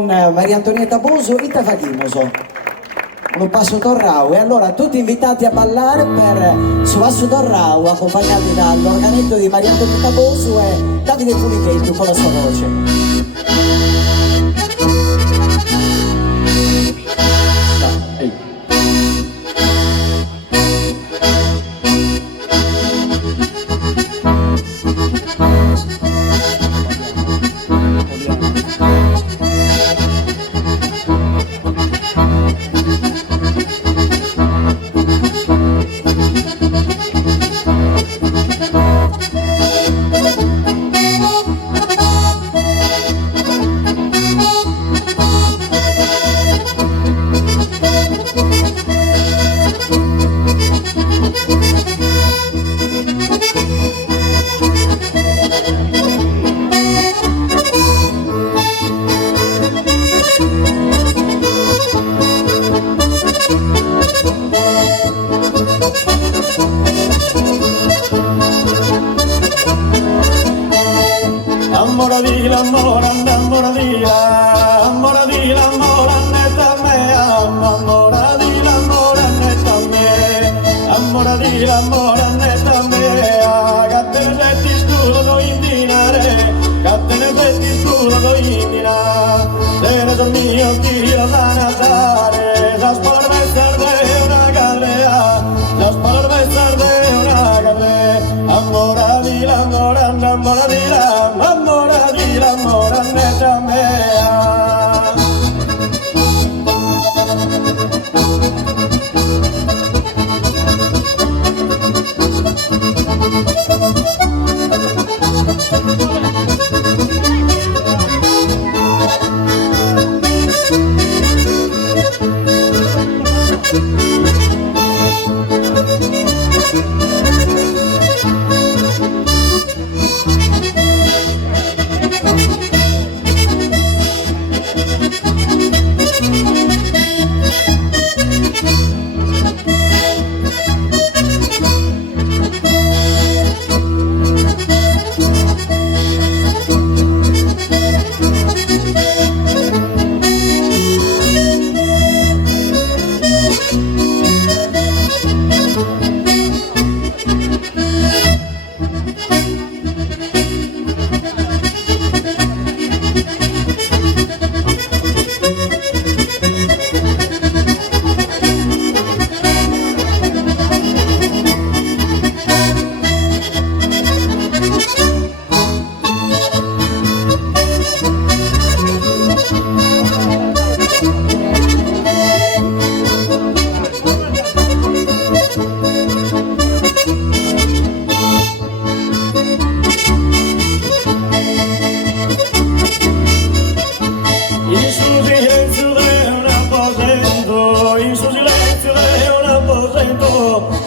Maria Antonietta Bosu e Tafadimoso. Un passo Torrau, e allora tutti invitati a ballare per Suasso Torrau, accompagnati dall'organetto di Maria Antonietta Bosu e Davide Pulichetto con la sua voce. L'amore netta mea, cattene petti scudo in dinare, cattene petti scudo in dinare, se ne dormio chi la va a nasare, sa sporvezzer de una cadrea, sa sporvezzer de una cadrea, amore di l'amore netta mea.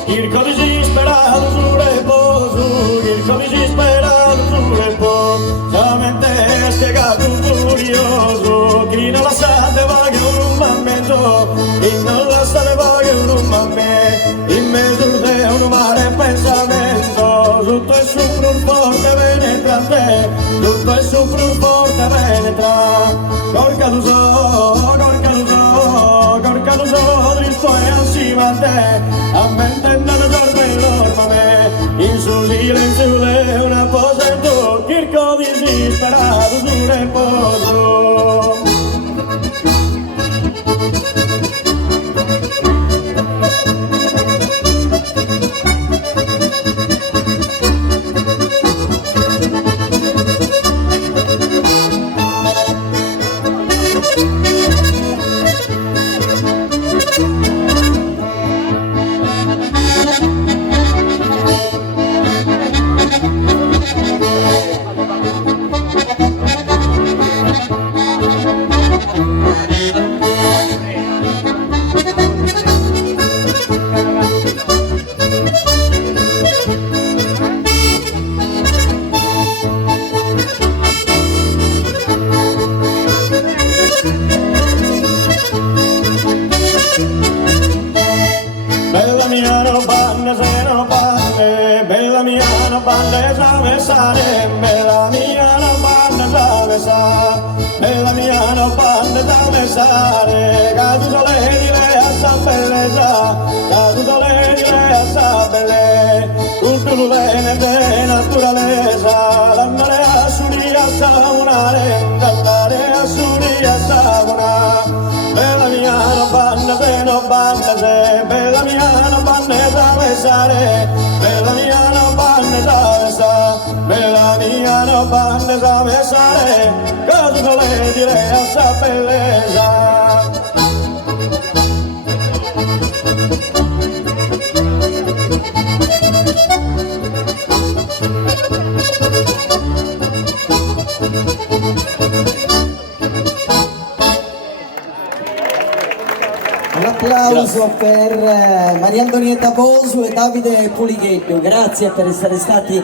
Il codice sperato sul riposo, il codice sperato sul riposo, solamente è spiegato furioso, chi non la sa te va che un momento, chi non la sa te va che un momento, in mezzo di un mare pensamento, tutto è super forte penetrante, tutto è super forte penetrante, corca tu so, dritto e assieme a te, a mente non dorme l'ormame, in suo silenzio è un aposento, chirco disperato sul riposo. Bella mia, non parla, attraversare, che tu sole di lei a sa bellezza, che tu sole di lei a sa belle, tutto lo bene di naturalezza, l'andare a suri a sa una renda, andare a suri a sa una. Bella mia non banda se, bella mia non banda attraversare, bella mia non banda attraversare, bella mia non banda attraversare, che tu sole di lei a sa bellezza. Un applauso per Maria Antonietta Bosu e Davide Pulighetto, grazie per essere stati